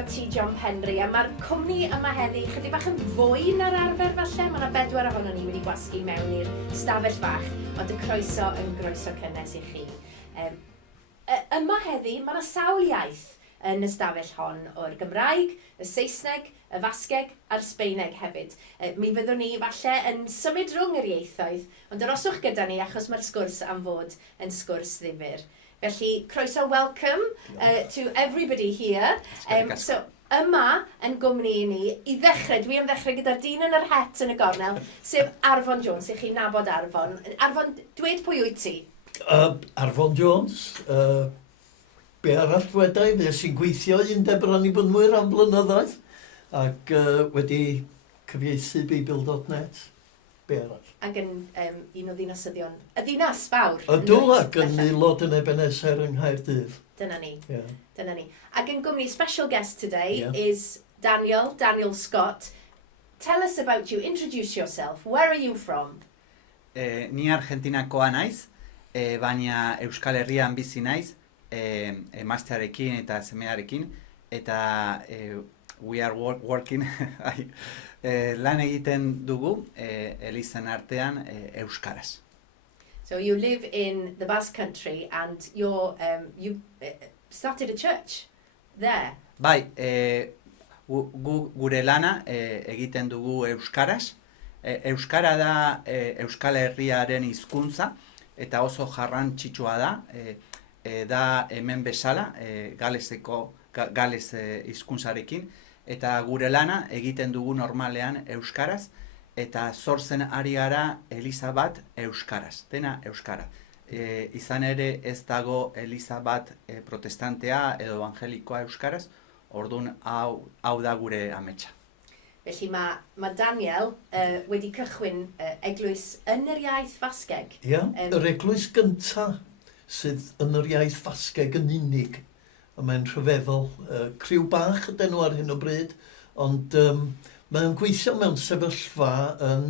o ti John Penry, a mae'r cwmni yma heddi chydig bach yn fwy na'r arfer falle. Mae yna 4 ohono ni wedi gwasgu mewn i'r stafell fach, ond y croeso yn groeso cynnes i chi. Yma heddi, mae yna sawl iaith yn y stafell hon o'r Gymraeg, y Saesneg, y Fasgeg a'r Sbaeneg hefyd. Mi fyddwn ni falle yn symud rhwng yr ieithoedd, ond aroswch gyda ni achos mae'r sgwrs am fod yn sgwrs ddifyr. Felly, croeso, welcome to everybody here. So, yma yn gwmni ni, i ddechrau, dwi am ddechrau gyda'r dyn yn yr het yn y gornel, sef Arfon Jones, i chi nabod Arfon. Arfon, dweud pwy wyt ti? Arfon Jones, be arall wedai, fe sy'n gweithio un debran i bynwyr am blynyddoedd, ac wedi cyfieithu Beibl.net, be arall. Ac yn un o ddinasyddion, y ddinas fawr. Ydw, ac yn aelod yn Ebenezer yng Nghaerdydd. Dyna ni, Yeah. dyna ni. Ac yn gwmni, special guest today Yeah. is Daniel Scott. Tell us about you, introduce yourself, where are you from? Ni Argentinakoa naiz, baina Euskal Herrian bizi naiz, emaztearekin eta semearekin, eta we are working, lan egiten dugu elizan artean euskaraz. So you live in the Basque country and you started a church there. Bai, gure lana egiten dugu euskaraz. Euskara da Euskal Herriaren hizkuntza eta oso garrantzitsua da. Da hemen bezala, Gales hizkuntzarekin, eta gure lana egiten dugu normalean euskaraz, eta sortzen ari gara eliza bat euskaraz, dena euskara. Izan ere ez dago eliza bat protestantea edo evangelikoa euskaraz, orduan hau da gure ametsa. Felly mae Daniel wedi cychwyn eglwys yn yr iaith Fasgeg. Ie, yr eglwys gyntaf sydd yn yr iaith Fasgeg yn unig. A mae'n rhyfeddol, criw bach ydyn nhw ar hyn o bryd, ond mae'n gweithio mewn sefyllfa yn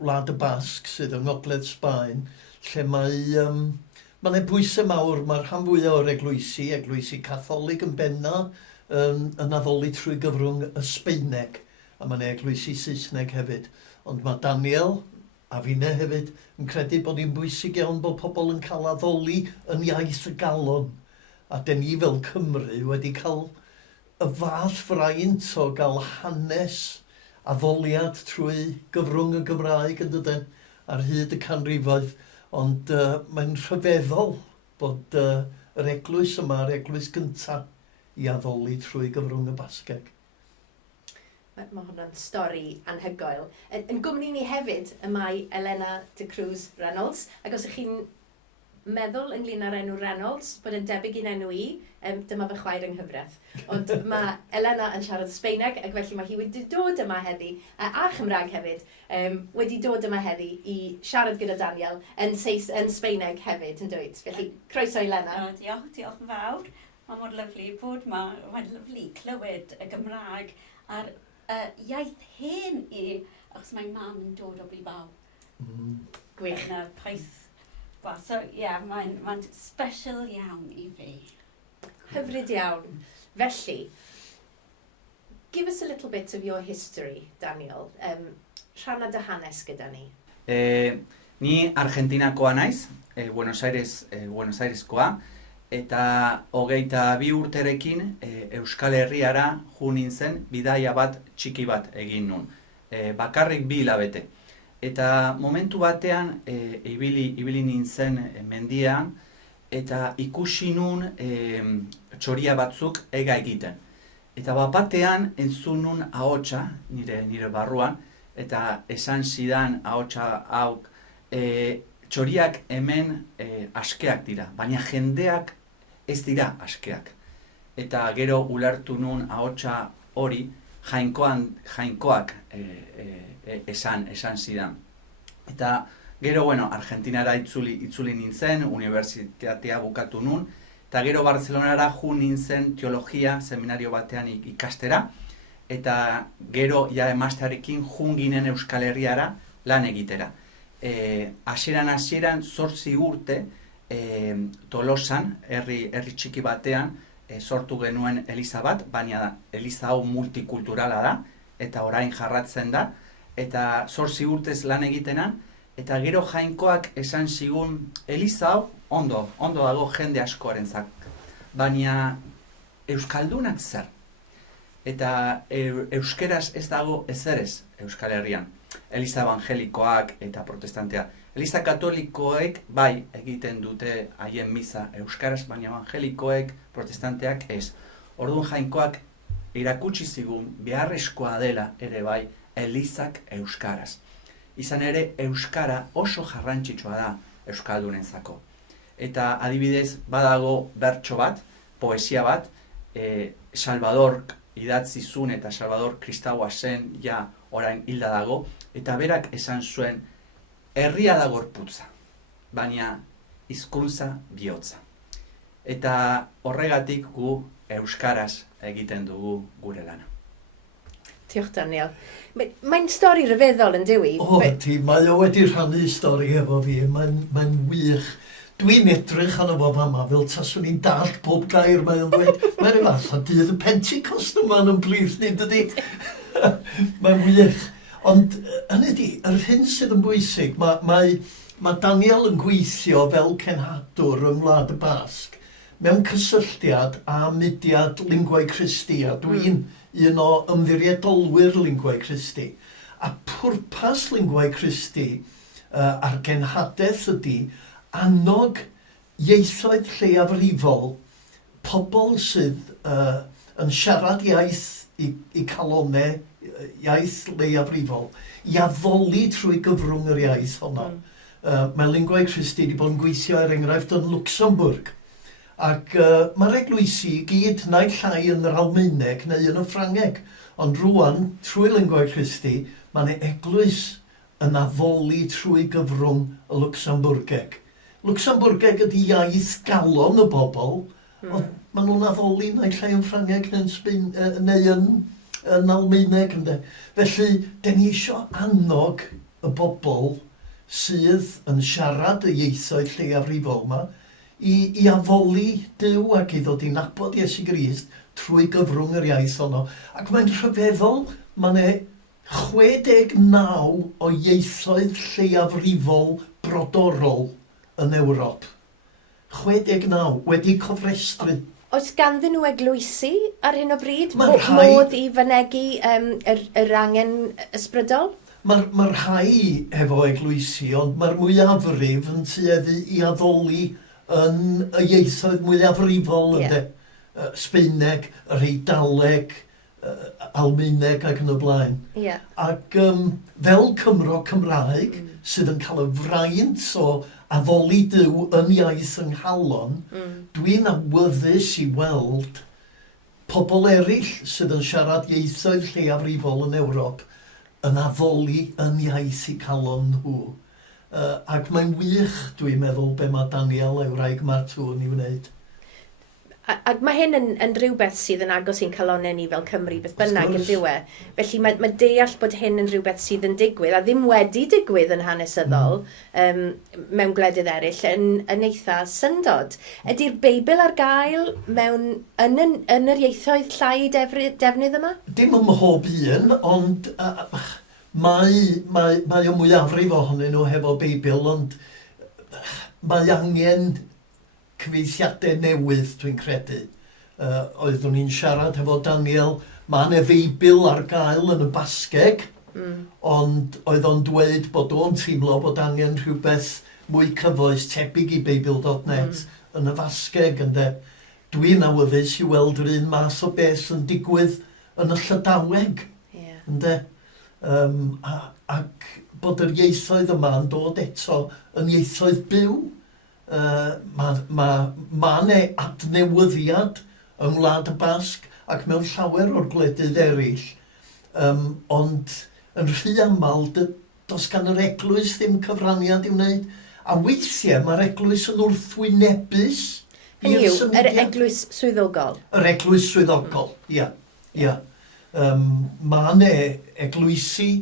Wlad y Basg sydd yng Ngogledd Sbaen, lle mae'n bwysau mawr, mae'r rhan fwyaf o'r eglwysi Catholig yn benna, yn addoli trwy gyfrwng y Sbaeneg, a mae'n eglwysi Saesneg hefyd. Ond mae Daniel a finne hefyd yn credu bod hi'n bwysig iawn bod pobl yn cael addoli yn iaith y galon. A dyn ni fel Cymru wedi cael y fath fraint o gael hanes addoliad trwy gyfrwng y Gymraeg yn dydyn ar hyd y canrifoedd. Ond mae'n rhyfeddol bod yr eglwys yma, yr eglwys gyntaf, i addoli trwy gyfrwng y Basgeg. Mae hwnna'n stori anhygoel. Yn gwmni ni hefyd y mae Elena de Cruz Reynolds, ac os ych chi'n meddwl ynglyn â'r enw Reynolds, bod yn debyg i'n enw i, dyma fy chwaer yng Nghyfraith. Ond mae Elena yn siarad Sbaeneg, ac felly mae hi wedi dod yma heddi, a Chymraeg hefyd, wedi dod yma heddi i siarad gyda Daniel yn Sbaeneg hefyd, yn dweud. Felly, croeso i Elena. Diolch yn fawr. Mae mor lyflu bod mae'n lyflu clywed y Gymraeg a'r iaith hen i, achos mae mam yn dod o Bilbao. Gwych. Yn y paith. So, yeah, mae'n special iawn i fi. Hyfryd iawn. Felly, give us a little bit of your history, Daniel. Rhanna dy hanes gyda ni. Ni Argentinakoa naiz, Buenos Aireskoa, eta 22 urterekin Euskal Herriara jo nintzen bidaia bat txiki bat egin nun. Bakarrik 2 hilabete. Eta momentu batean ibili nintzen mendian eta ikusi nun txoria batzuk ega egiten. Eta batean entzun nun ahotsa nire barruan eta esan zidan ahotsa hau txoriak hemen askeak dira, baina jendeak ez dira askeak. Eta gero ulertu nun ahotsa hori jainkoak esan zidan. Eta gero, Argentinara itzuli nintzen, unibertsitatea bukatu nun, eta gero Barcelonara jo nintzen teologia seminario batean ikastera, eta gero emaztearekin jun ginen Euskal Herriara lan egitera. Hasieran 8 urte Tolosan, herri txiki batean, sortu genuen eliza bat, baina eliza hau multikulturala da, eta orain jarratzen da, eta 8 urtez lan egitena, eta gero jainkoak esan zigun eliza hau ondo dago jende askoarentzat, baina euskaldunak zer? Eta euskeraz ez dago ezerez Euskal Herrian. Eliza evangelikoak eta protestantea. Eliza katolikoek bai egiten dute haien misa euskaraz, baina evangelikoek, protestanteak ez. Orduan jainkoak irakutsi zigun beharrezkoa dela ere bai elizak euskaraz. Izan ere euskara oso garrantzitsua da euskaldunentzako. Eta adibidez badago bertso bat, poesia bat, Salvadork idatzi zuen eta Salvador kristaua zen ja orain hilda dago, eta berak esan zuen herria da gorputza, baina hizkuntza bihotza. Eta horregatik gu euskaraz egiten dugu gure lana. Diolch Daniel. Mae'n stori rhyfeddol yn dywi. Mae o wedi rhannu stori efo fi, mae'n wych. Dwi'n edrych arno fo fama fel taswn i'n dall pob gair mae'n dweud. Mae'n ei fath o dydd y Pentecost yma'n yn blith ni, dydy. Mae'n wych. Ond hynny di, yr hyn sydd yn bwysig, mae Daniel yn gweithio fel cenhadwr yng Ngwlad y Basg mewn cysylltiad a mudiad lingwau Christi, a dwi'n un o ymddiriedolwyr lingwau Christi. A pwrpas lingwau Christi a'r genhadaeth ydy annog ieithoedd lleiafrifol, pobl sydd yn siarad iaith i calonau, iaith leiafrifol, i addoli trwy gyfrwng yr iaith honno. Mae lingwau Christi wedi bod yn gweithio enghraifft yn Luxembourg. Ac mae'r eglwysi i gyd naill llai yn yr Almaeneg neu yn y Ffrangeg. Ond rwan, trwy lingwau Christi, mae'n eglwys yn addoli trwy gyfrwng y Luxembourgeg. Luxembourgeg ydy iaith galon y bobl, ond maen nhw'n addoli naill llai yn Ffrangeg neu yn Almaeneg. Felly, den ni eisiau annog y bobl sydd yn siarad y ieithoedd lleiafrifol yma i addoli Duw ac i ddod i nabod Iesu Grist trwy gyfrwng yr iaith honno. Ac mae'n rhyfeddol, mae'n 69 o ieithoedd lleiafrifol brodorol yn Ewrop. 69 wedi cofrestru. Oes ganddyn nhw eglwysi ar hyn o bryd? Modd i fynegu yr angen ysbrydol? Mae'r rhai efo eglwysi, ond mae'r mwyafrif yn tueddu i addoli yn y ieithoedd mwyafrifol, Sbaeneg, yr Eidaleg, Almaeneg ac yn y blaen. Ac fel Cymro Cymraeg, sydd yn cael y fraint o addoli Duw yn iaith yng Nghalon, dwi'n awyddus i weld pobl eraill sydd yn siarad ieithoedd lleiafrifol yn Ewrop yn addoli yn iaith i calon nhw. Ac mae'n wych, dwi'n meddwl, be mae Daniel a'i wraig Martwn i wneud. Ac mae hyn yn rhywbeth sydd yn agos i'n calonau ni fel Cymru, beth bynnag yn ddiwe. Felly mae deall bod hyn yn rhywbeth sydd yn digwydd, a ddim wedi digwydd yn hanesyddol mewn gwledydd eraill, yn eitha syndod. Ydy'r Beibl ar gael yn yr ieithoedd llai defnydd yma? Dim ym mhob un, ond mae o mwyafrif ohonyn nhw hefo Beibl, ond mae angen cyfeithiadau newydd, dwi'n credu. Oeddwn ni'n siarad hefo Daniel, mae'n Beibl ar gael yn y Fasgeg, ond oedd o'n dweud bod o'n teimlo bod angen rhywbeth mwy cyfoes tebyg i Beibl.net yn y Fasgeg. Dwi'n awyddus i weld yr un math o beth yn digwydd yn y Llydaweg. Ac bod yr ieithoedd yma yn dod eto yn ieithoedd byw. Mae'n adnewyddiad yng Ngwlad y Basg ac mewn llawer o'r gwledydd eraill. Ond yn rhy aml, does gan yr eglwys ddim cyfraniad i wneud. A weithiau mae'r eglwys yn wrthwynebus i'r symudiad. Yr eglwys swyddogol? Yr eglwys swyddogol, ia. Mae'n eglwysi,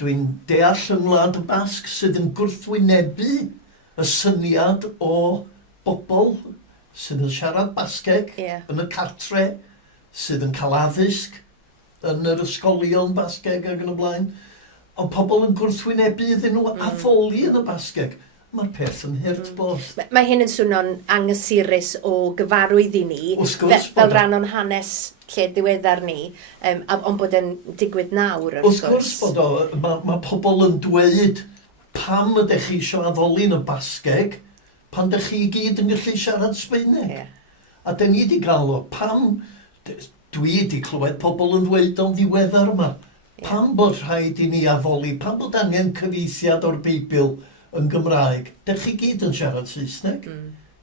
dwi'n deall yng Ngwlad y Basg, sydd yn gwrthwynebu y syniad o bobl sydd yn siarad Basgeg Ie. yn y cartre, sydd yn cael addysg yn yr ysgolion Basgeg ac yn y blaen, ond pobl yn gwrthwynebu iddyn nhw addoli yn y Basgeg. Mae'r peth yn hurt bost. Mae hyn yn swnio'n angysurus o gyfarwydd i ni, Wrth gwrs fel bod o. rhan o'n hanes lle ddiweddar ni, ond bod e'n digwydd nawr, Wrth gwrs bod o, mae pobl yn dweud pam ydych chi eisiau addoli yn y Basgeg pan ydych chi gyd yn gallu siarad Sbaeneg. Ie. A da ni wedi gael o, pam, dwi wedi clywed pobl yn dweud o'n ddiweddar yma, pam bod rhaid i ni addoli, pam bod angen cyfeithiad o'r Beibl yn Gymraeg, dych chi gyd yn siarad Saesneg.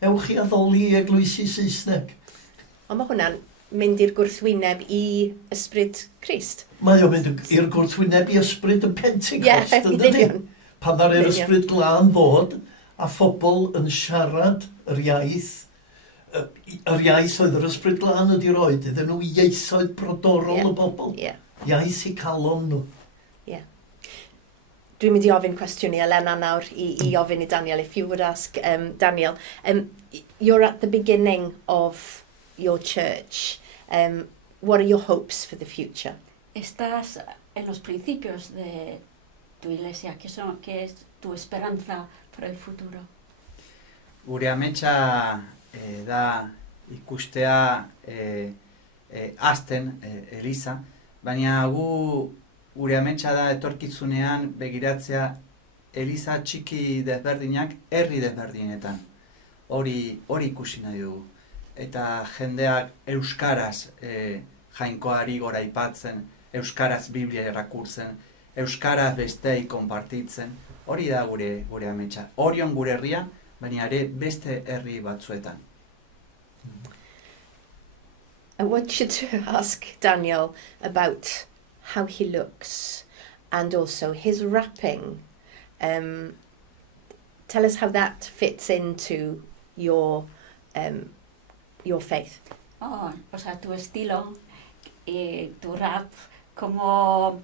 Ewch chi addoli i eglwysi Saesneg. Ond mae hwnna'n mynd i'r gwrthwyneb i ysbryd Crist. Mae o'n mynd i'r gwrthwyneb i ysbryd y Pentecost, Ie, yn dydi? union. Pan dda'r Union. ysbryd glân ddod, a phobl yn siarad yr iaith oedd yr ysbryd glân wedi roed, iddyn nhw ieithoedd brodorol Ie. y bobl. Ie. Iaith i calon nhw. Dwi'n mynd i ofyn cwestiwn i Elena nawr i ofyn i Daniel. If you would ask Daniel, you're at the beginning of your church. What are your hopes for the future? Estás en los principios de tu iglesia, que es tu esperanza para el futuro. Gure ametsa da ikustea hasten Eliza, baina gure ametsa da etorkizunean begiratzea Eliza txiki desberdinak herri desberdinetan. Hori ikusi nahi dugu. Eta jendeak euskaraz jainkoari gora aipatzen, euskaraz Biblia erakurtzen, euskaraz bestei konpartitzen. Hori da gure ametsa. Orion gure herrian, baina ere beste herri batzuetan. I want you to ask Daniel about how he looks and also his wrapping. Tell us how that fits into your faith. Oh, o sea, tu estilo, tu rap, como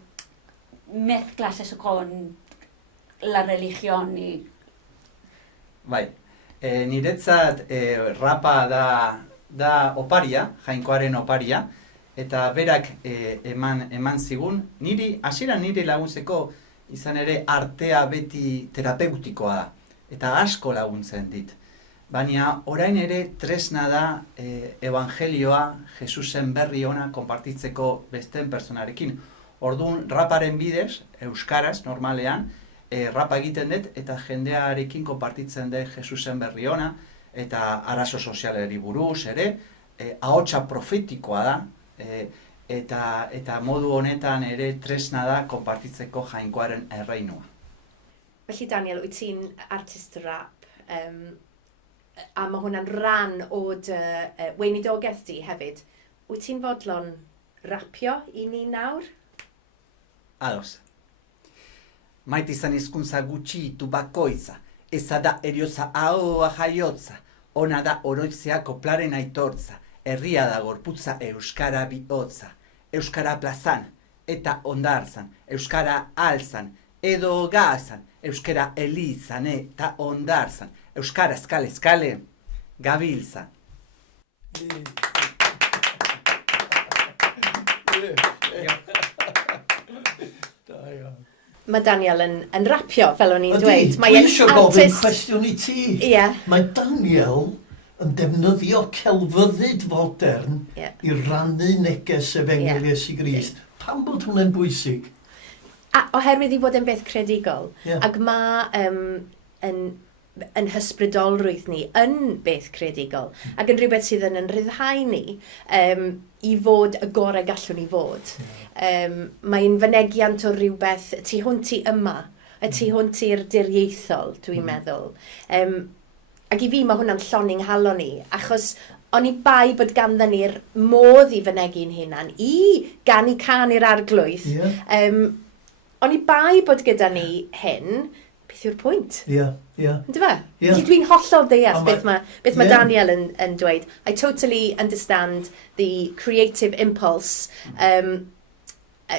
mezclas eso con la religión y... Bai, niretzat rapa da oparia, jainkoaren oparia, eta berak eman zigun, hasieran niri laguntzeko izan ere artea beti terapeutikoa da, eta asko laguntzen dit. Baina orain ere tresna da evangelioa, Jesusen berri ona konpartitzeko besteen personarekin. Orduan raparen bidez, euskaraz normalean, rapa egiten dut eta jendearekin konpartitzen dut Jesusen berri ona, eta arazo sozialeri buruz ere, ahotsa profetikoa da, eta modu honetan ere tresna da konpartitzeko jainkoaren erreinua. Felly Daniel, wyt ti'n artist rap, a mae hwnna'n rhan o'r weinidogaeth di hefyd. Wyt ti'n fodlon rapio i ni nawr? Ados. Maite izan hizkuntza gutxitu bakoitza, eza da erioza ahoa jaiotza, ona da oroitzea koplaren aitortza, herria da gorputza euskara bihotza, euskara plazan eta ondarzan, euskara alzan, edo gazan, euskara elizan eta ondarzan, euskara eskale, gabiltzan. Mae Daniel yn rapio, fel o'n i'n Ydy, dweud. dwi eisiau gofyn cwestiwn i ti. Ie. Mae Daniel yn defnyddio celfyddyd fodern i rannu neges efengylius i Grist. Pam bod hwnna'n bwysig? Oherwydd i fod yn beth credigol. Ac mae yn hysbrydolrwydd ni yn beth credigol. Ac yn rhywbeth sydd yn rhyddhau ni i fod y gorau gallwn ni fod. Mae'n fynegiant o rhywbeth, tu hwnt i yma, y tu hwnt i'r dirieithol, dwi'n meddwl. Ac i fi mae hwnna'n llony'n nghalon ni, achos o'n i bai bod ganddo ni'r modd i fynegu'n hunan, i ganu can i'r arglwydd. O'n i bai bod gyda ni hyn, beth yw'r pwynt? Ynddo fe? Dwi'n hollol deall beth mae Daniel yn dweud. I totally understand the creative impulse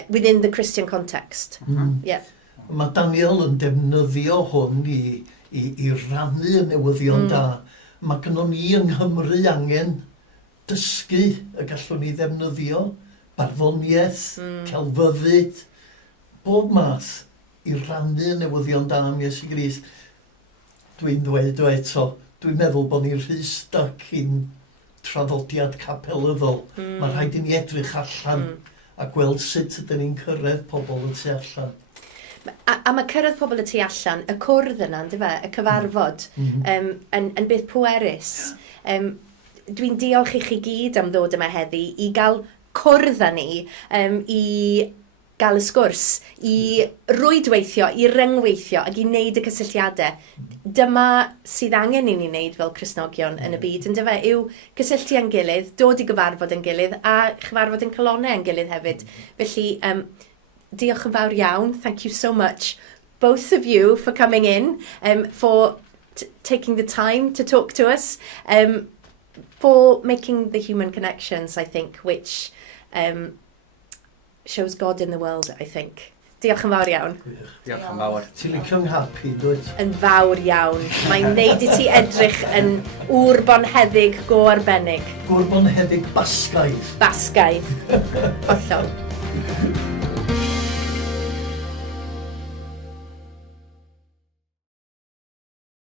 within the Christian context. Mae Daniel yn defnyddio hwn i rannu y newyddion da. mae gynnon ni yng Nghymru angen dysgu y gallwn ni ddefnyddio, barddoniaeth, celfyddyd, bob math i rannu newyddion da am Iesu Grist. Dwi'n dweud o eto, dwi'n meddwl bod ni'n rhy stuck i'n traddodiad capelyddol. Mae rhaid i ni edrych allan a gweld sut ydyn ni'n cyrraedd pobl y tu allan. A mae cyrraedd pobl y tu allan, y cwrdd yna, y cyfarfod, yn beth pwerus. Dwi'n diolch i chi gyd am ddod yma heddi i gael cwrdd â ni, i gael y sgwrs, i rwydweithio, i ryngweithio ac i wneud y cysylltiadau. Dyma sydd angen i ni wneud fel Cristnogion yn y byd, yn dyfa, yw cysylltu yn gilydd, dod i gyfarfod yn gilydd a chyfarfod yn colonnau yn gilydd hefyd. Felly, diolch yn fawr iawn. Thank you so much, both of you, for coming in, for taking the time to talk to us, for making the human connections, I think, which shows God in the world, I think. Diolch yn fawr iawn. Diolch yn fawr. Ti'n licio'n happy, dweud? Yn fawr iawn. Mae'n neud i ti edrych yn ŵr bonheddig go arbennig. Gwr bonheddig Basgaidd. Basgaidd. Hollol.